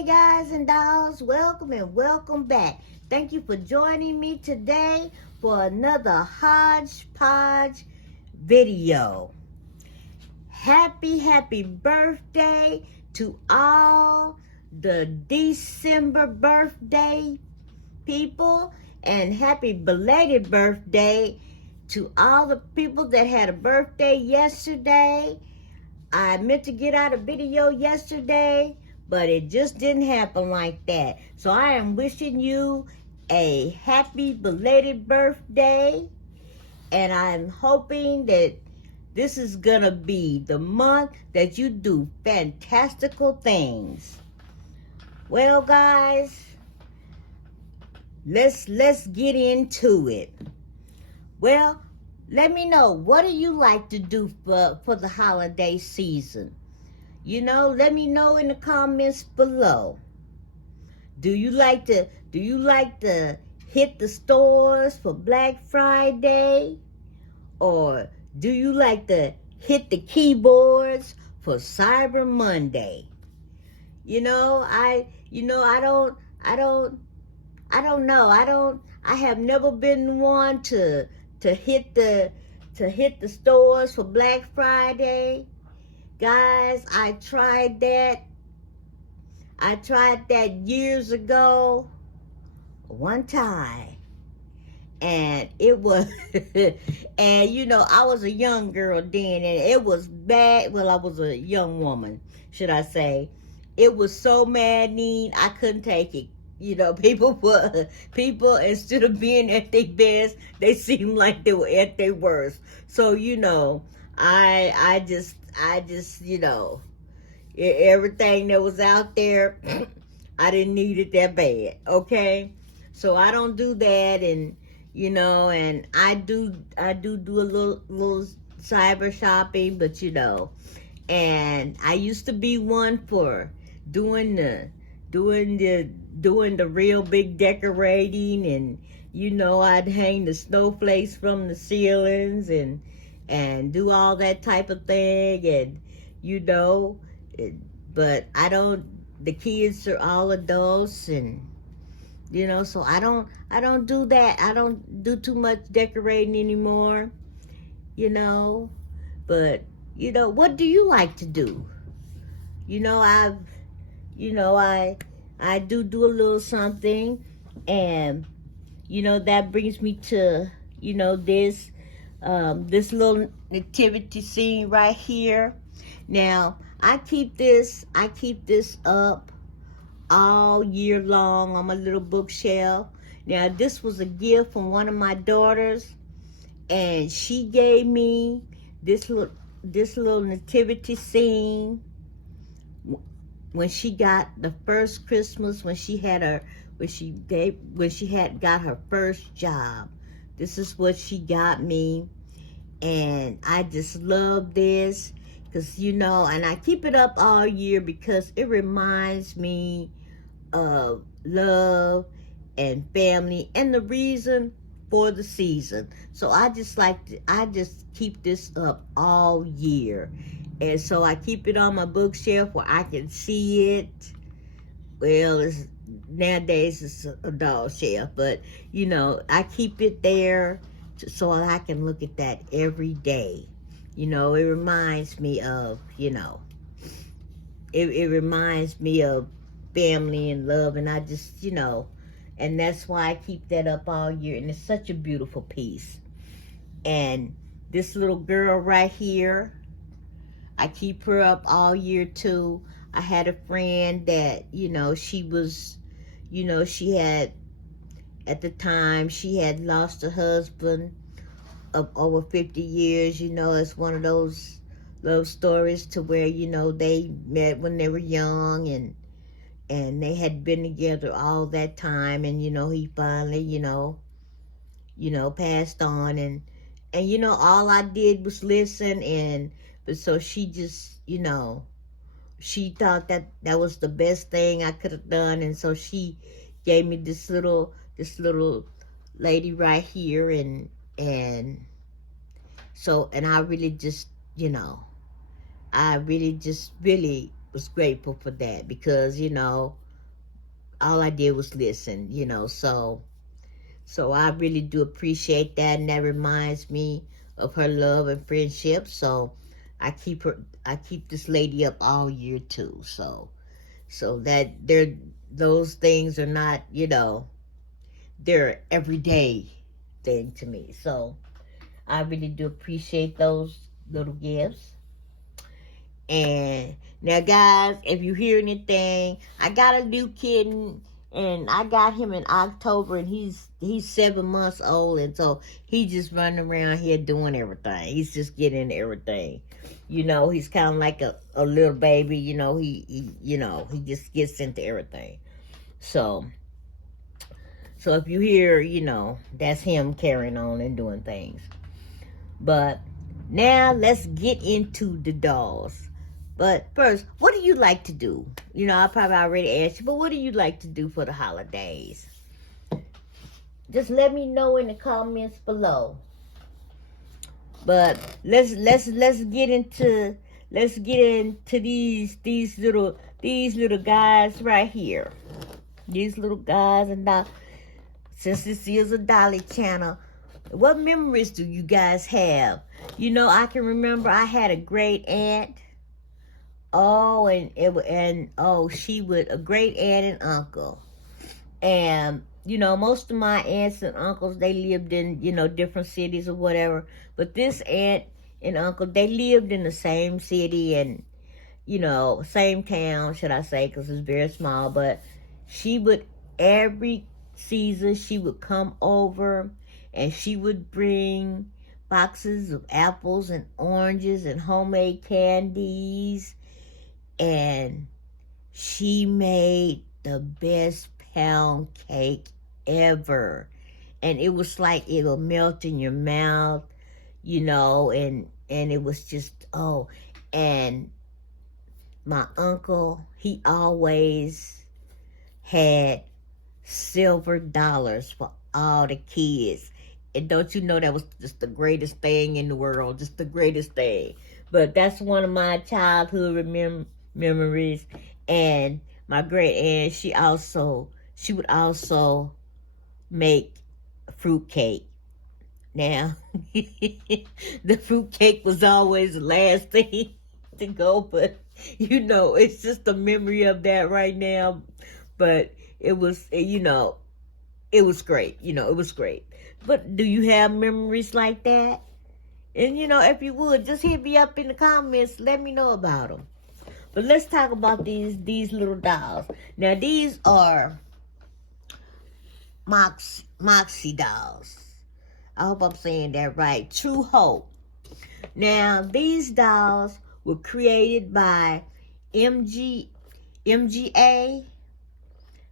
Hey guys and dolls, welcome and welcome back. Thank you for joining me today for another Hodgepodge video. Happy birthday to all the December birthday people, and happy belated birthday to all the people that had a birthday yesterday. I meant to get out a video yesterday, but it just didn't happen like that. So I am wishing you a happy belated birthday, and I'm hoping that this is gonna be the month that you do fantastical things. Well, guys, let's get into it. Well, let me know, what do you like to do for the holiday season? You know, let me know in the comments below. Do you like to hit the stores for Black Friday? Or do you like to hit the keyboards for Cyber Monday? I have never been one to hit the stores for Black Friday. Guys, I tried that years ago one time, and it was and I was a young girl then, and it was bad. Well, I was a young woman, should I say. It was so maddening, I couldn't take it. People instead of being at their best, they seemed like they were at their worst. So I just everything that was out there, I didn't need it that bad. Okay, so I don't do that, and and I do a little cyber shopping, but and I used to be one for doing the real big decorating, and I'd hang the snowflakes from the ceilings and do all that type of thing, and but I don't. The kids are all adults, and so I don't do that. I don't do too much decorating anymore. But what do you like to do? I do a little something, and that brings me to this little nativity scene right here. Now I keep this up all year long on my little bookshelf. Now this was a gift from one of my daughters, and she gave me this little nativity scene when she got the first Christmas, when she had got her first job. This is what she got me, and I just love this because and I keep it up all year because it reminds me of love and family and the reason for the season. So I just keep this up all year. And so I keep it on my bookshelf where I can see it. Well, nowadays it's a doll shelf, but I keep it there so I can look at that every day. It reminds me of, it reminds me of family and love, and I just, and that's why I keep that up all year, and it's such a beautiful piece. And this little girl right here, I keep her up all year too. I had a friend that, she was, she had, at the time, she had lost a husband of over 50 years. It's one of those love stories to where, they met when they were young, and they had been together all that time, and, he finally, passed on, and all I did was listen, but so she just, she thought that was the best thing I could have done, and so she gave me this little lady right here, and so, and I really just, I really was grateful for that, because all I did was listen, you know. So I really do appreciate that, and that reminds me of her love and friendship. So I keep this lady up all year too. So that those things are not, you know, they're everyday thing to me. So I really do appreciate those little gifts. And now, guys, if you hear anything, I got a new kitten, and I got him in October, and he's 7 months old, and so he just running around here doing everything. He's just getting everything. You know, he's kind of like a little baby. You know, he just gets into everything. So if you hear, you know, that's him carrying on and doing things. But now let's get into the dolls. But first, what do you like to do? You know, I probably already asked you, but what do you like to do for the holidays? Just let me know in the comments below. But let's get into these little guys right here. These little guys, and now, since this is a Dolly channel, what memories do you guys have? You know, I can remember I had a great aunt. Oh, she was a great aunt and uncle. And, you know, most of my aunts and uncles, they lived in, you know, different cities or whatever. But this aunt and uncle, they lived in the same city and, you know, same town, should I say, because it's very small. But she would, every season, she would come over and she would bring boxes of apples and oranges and homemade candies. And she made the best pound cake ever. And it was like it will melt in your mouth, you know, and it was just, oh. And my uncle, he always had silver dollars for all the kids. And don't you know that was just the greatest thing in the world, just the greatest thing. But that's one of my childhood memories. And my great aunt, she would also make fruit cake. Now, the fruit cake was always the last thing to go, but you know, it's just a memory of that right now. But it was, you know, it was great. You know, it was great. But do you have memories like that? And, you know, if you would, just hit me up in the comments. Let me know about them. But let's talk about these little dolls. Now, these are Moxie dolls. I hope I'm saying that right. True Hope. Now, these dolls were created by MGA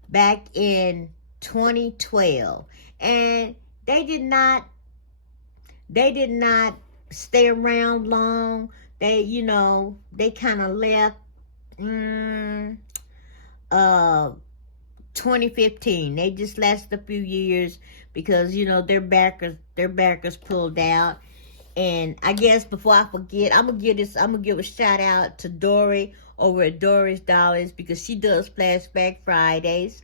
back in 2012. And they did not stay around long. They, you know, they kind of left 2015. They just lasted a few years because, you know, their backers pulled out. And I guess before I forget, I'm gonna give a shout out to Dorie over at DoriesDollies, because she does Flashback Fridays.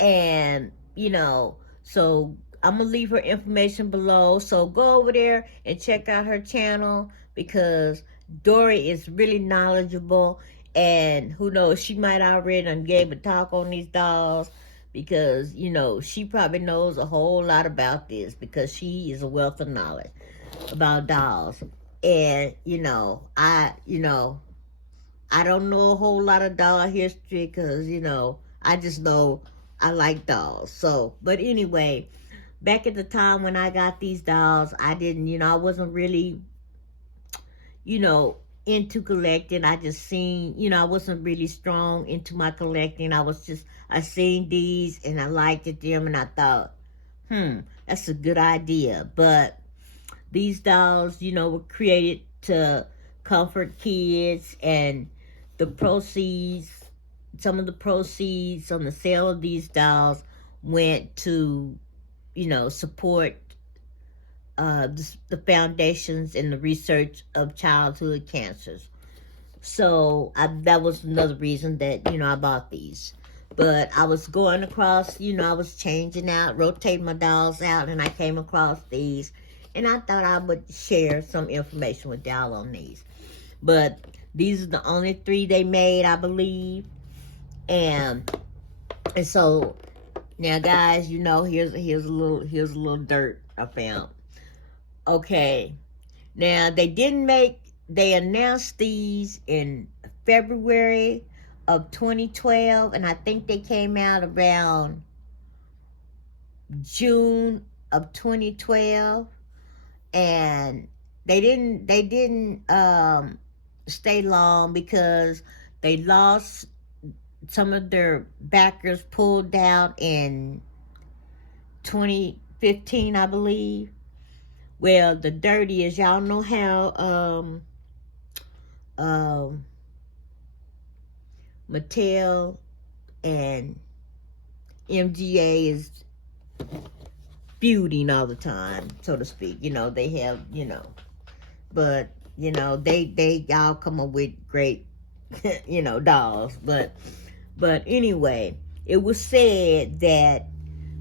And, you know, so I'm gonna leave her information below. So go over there and check out her channel, because Dorie is really knowledgeable. And who knows, she might already done gave a talk on these dolls, because, you know, she probably knows a whole lot about this, because she is a wealth of knowledge about dolls. And, you know, I don't know a whole lot of doll history, because, you know, I just know I like dolls. So, but anyway, back at the time when I got these dolls, I didn't, you know, I wasn't really, you know, into collecting. I just seen, you know, I wasn't really strong into my collecting. I seen these and I liked them, and I thought, that's a good idea. But these dolls, you know, were created to comfort kids, and the proceeds, some of the proceeds on the sale of these dolls went to, you know, support the foundations and the research of childhood cancers. So that was another reason that, you know, I bought these. But I was going across, you know, I was changing out, rotating my dolls out, and I came across these. And I thought I would share some information with y'all on these. But these are the only 3 they made, I believe. And so now, guys, you know, here's a little dirt I found. Okay, now they announced these in February of 2012, and I think they came out around June of 2012, and they didn't stay long because they lost some of their backers, pulled out in 2015, I believe. Well, the dirtiest, y'all know how Mattel and MGA is feuding all the time, so to speak. You know, they have, you know, but you know, they all come up with great you know, dolls. But anyway, it was said that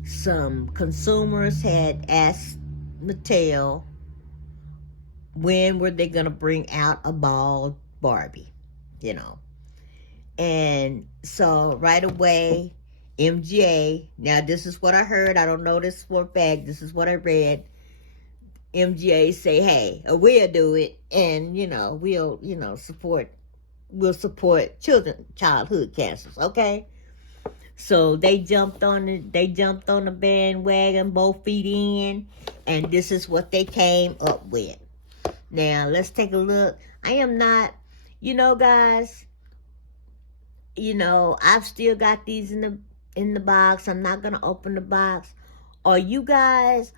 some consumers had asked Mattel when were they gonna bring out a bald Barbie, you know. And so right away, MGA, now this is what I heard, I don't know this for a fact, this is what I read. MGA say, hey, we'll do it, and you know, we'll support childhood cancers, okay? So they jumped on the bandwagon, both feet in, and this is what they came up with. Now let's take a look. I am not, you know, guys, you know, I've still got these in the box. I'm not gonna open the box. Are you guys,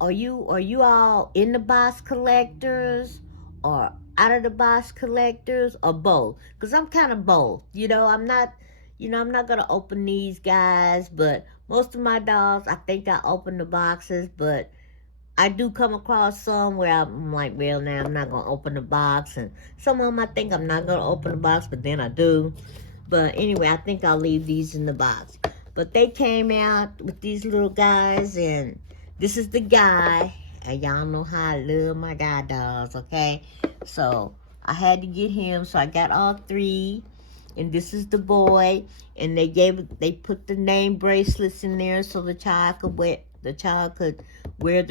are you all in the box collectors or out of the box collectors, or both? Because I'm kind of both. You know, I'm not gonna open these, guys, but most of my dolls, I think I open the boxes, but I do come across some where I'm like, well, now I'm not gonna open the box, and some of them I think I'm not gonna open the box, but then I do. But anyway, I think I'll leave these in the box. But they came out with these little guys, and this is the guy, and y'all know how I love my guy dolls, okay? So I had to get him, so I got all 3, and this is the boy, and they put the name bracelets in there so the child could wear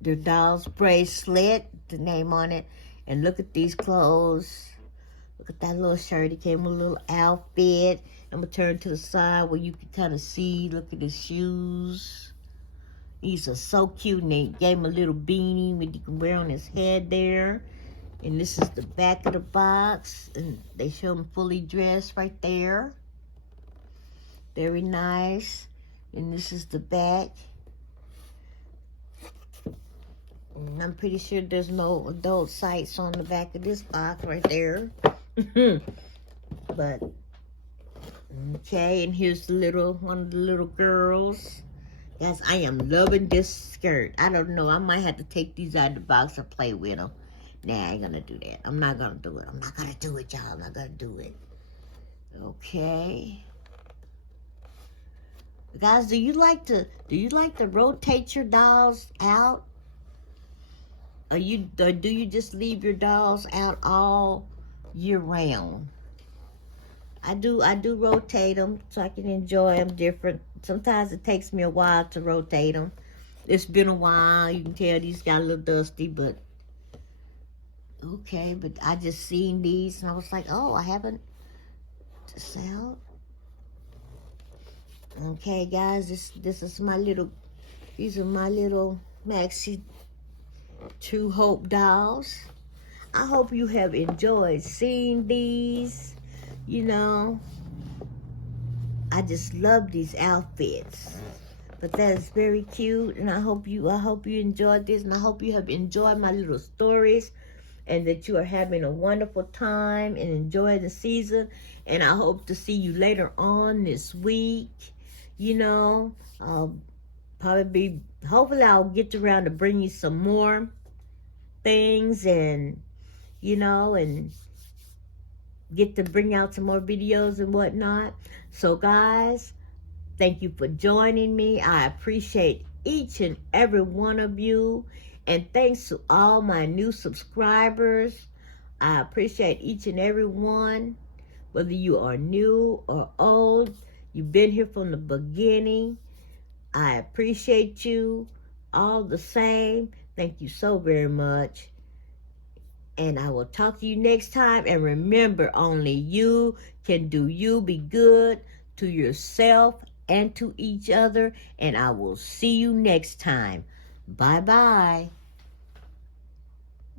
their doll's bracelet, the name on it. And look at these clothes. Look at that little shirt. He came with a little outfit. I'm gonna turn to the side where you can kind of see. Look at his shoes. These are so cute, and they gave him a little beanie that you can wear on his head there. And this is the back of the box, and they show him fully dressed right there. Very nice. And this is the back. And I'm pretty sure there's no adult sites on the back of this box right there. But okay, and here's one of the little girls. Yes, I am loving this skirt. I don't know, I might have to take these out of the box and play with them. Nah, I ain't gonna do that. I'm not gonna do it. I'm not gonna do it, y'all. I'm not gonna do it. Okay. Guys, do you like to rotate your dolls out? Or do you just leave your dolls out all year round? I do rotate them so I can enjoy them different. Sometimes it takes me a while to rotate them. It's been a while. You can tell these got a little dusty, but okay. But I just seen these and I was like, oh, I haven't sell. Okay, guys, this is my little. These are my little Maxi True Hope dolls. I hope you have enjoyed seeing these. You know, I just love these outfits. But that is very cute, and I hope you enjoyed this, and I hope you have enjoyed my little stories, and that you are having a wonderful time and enjoy the season. And I hope to see you later on this week. You know, hopefully I'll get around to bring you some more things, and you know, and get to bring out some more videos and whatnot. So guys, thank you for joining me. I appreciate each and every one of you. And thanks to all my new subscribers. I appreciate each and every one. Whether you are new or old, you've been here from the beginning. I appreciate you all the same. Thank you so very much. And I will talk to you next time. And remember, only you can do you. Be good to yourself and to each other. And I will see you next time. Bye-bye.